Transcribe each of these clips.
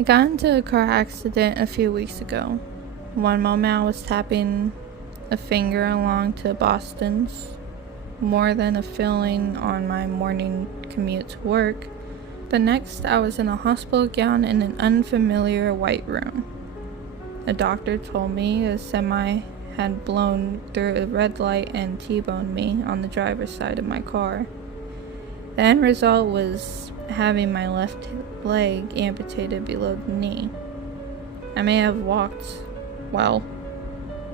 I got into a car accident a few weeks ago. One moment I was tapping a finger along to Boston's, more than a feeling on my morning commute to work. The next, I was in a hospital gown in an unfamiliar white room. A doctor told me a semi had blown through a red light and T-boned me on the driver's side of my car. The end result was having my left leg amputated below the knee. I may have walked, well,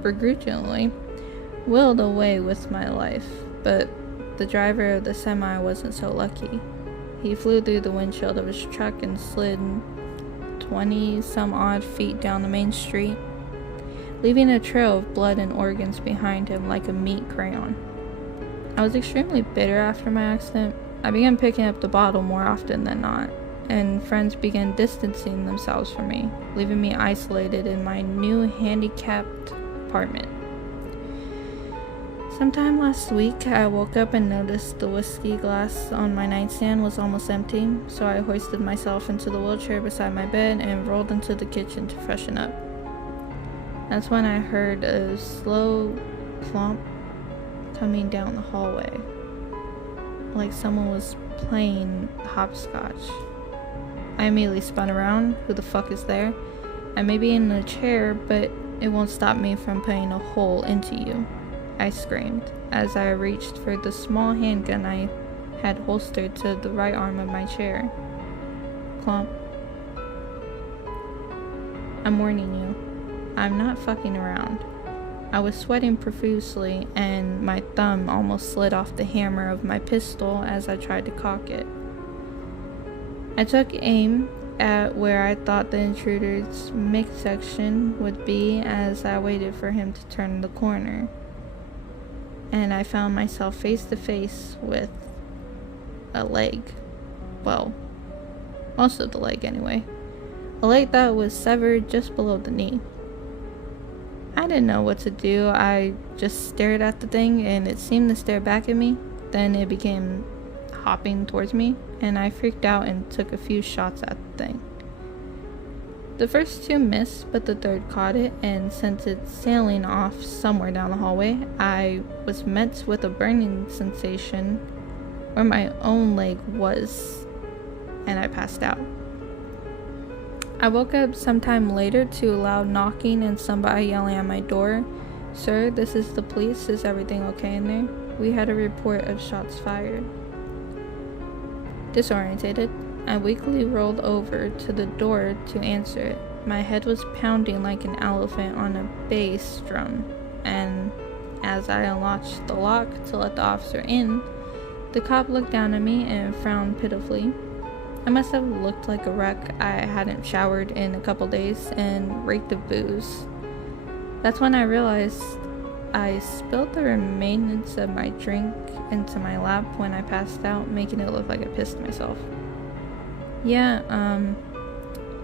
begrudgingly, willed away with my life, but the driver of the semi wasn't so lucky. He flew through the windshield of his truck and slid 20 some odd feet down the main street, leaving a trail of blood and organs behind him like a meat crayon. I was extremely bitter after my accident. I began picking up the bottle more often than not, and friends began distancing themselves from me, leaving me isolated in my new handicapped apartment. Sometime last week, I woke up and noticed the whiskey glass on my nightstand was almost empty, so I hoisted myself into the wheelchair beside my bed and rolled into the kitchen to freshen up. That's when I heard a slow plump coming down the hallway, like someone was playing hopscotch. I immediately spun around. Who the fuck is there? I may be in a chair, but it won't stop me from putting a hole into you, I screamed as I reached for the small handgun I had holstered to the right arm of my chair. Clomp. I'm warning you. I'm not fucking around. I was sweating profusely, and my thumb almost slid off the hammer of my pistol as I tried to cock it. I took aim at where I thought the intruder's midsection would be as I waited for him to turn the corner, and I found myself face to face with a leg. Well, most of the leg anyway. A leg that was severed just below the knee. I didn't know what to do. I just stared at the thing and it seemed to stare back at me. Then it began hopping towards me and I freaked out and took a few shots at the thing. The first two missed, but the third caught it and sent it sailing off somewhere down the hallway. I was met with a burning sensation where my own leg was, and I passed out. I woke up sometime later to loud knocking and somebody yelling at my door. Sir, this is the police. Is everything okay in there? We had a report of shots fired. Disorientated, I weakly rolled over to the door to answer it. My head was pounding like an elephant on a bass drum, and as I unlatched the lock to let the officer in, the cop looked down at me and frowned pitifully. I must have looked like a wreck. I hadn't showered in a couple days and reeked of booze. That's when I realized I spilled the remains of my drink into my lap when I passed out, making it look like I pissed myself. Yeah,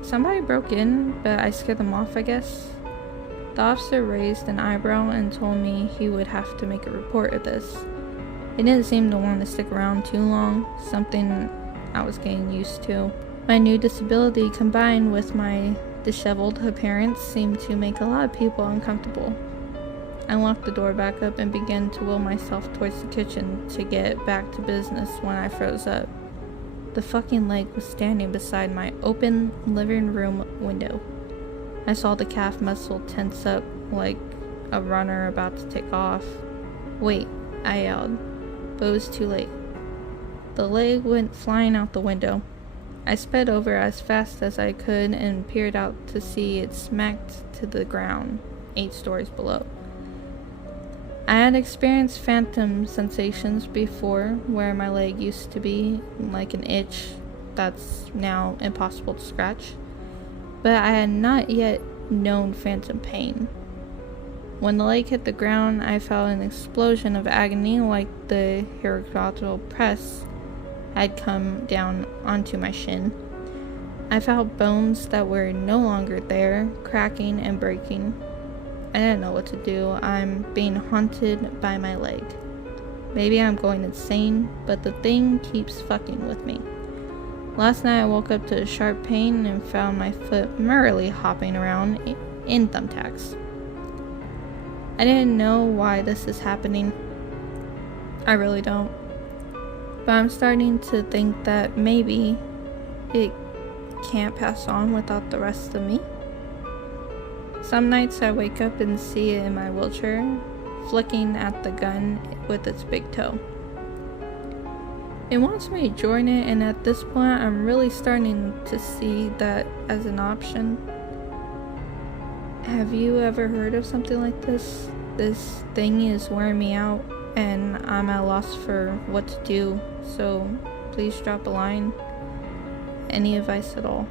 somebody broke in, but I scared them off, I guess. The officer raised an eyebrow and told me he would have to make a report of this. He didn't seem to want to stick around too long, something I was getting used to. My new disability combined with my disheveled appearance seemed to make a lot of people uncomfortable. I locked the door back up and began to will myself towards the kitchen to get back to business when I froze up. The fucking leg was standing beside my open living room window. I saw the calf muscle tense up like a runner about to take off. Wait, I yelled, but it was too late. The leg went flying out the window. I sped over as fast as I could and peered out to see it smacked to the ground, 8 stories below. I had experienced phantom sensations before where my leg used to be, like an itch that's now impossible to scratch, but I had not yet known phantom pain. When the leg hit the ground, I felt an explosion of agony like the horizontal press had come down onto my shin. I felt bones that were no longer there, cracking and breaking. I didn't know what to do. I'm being haunted by my leg. Maybe I'm going insane, but the thing keeps fucking with me. Last night I woke up to a sharp pain and found my foot merrily hopping around in thumbtacks. I didn't know why this is happening. I really don't. But I'm starting to think that maybe it can't pass on without the rest of me. Some nights I wake up and see it in my wheelchair, flicking at the gun with its big toe. It wants me to join it, and at this point I'm really starting to see that as an option. Have you ever heard of something like this? This thing is wearing me out and I'm at a loss for what to do, so please drop a line. Any advice at all.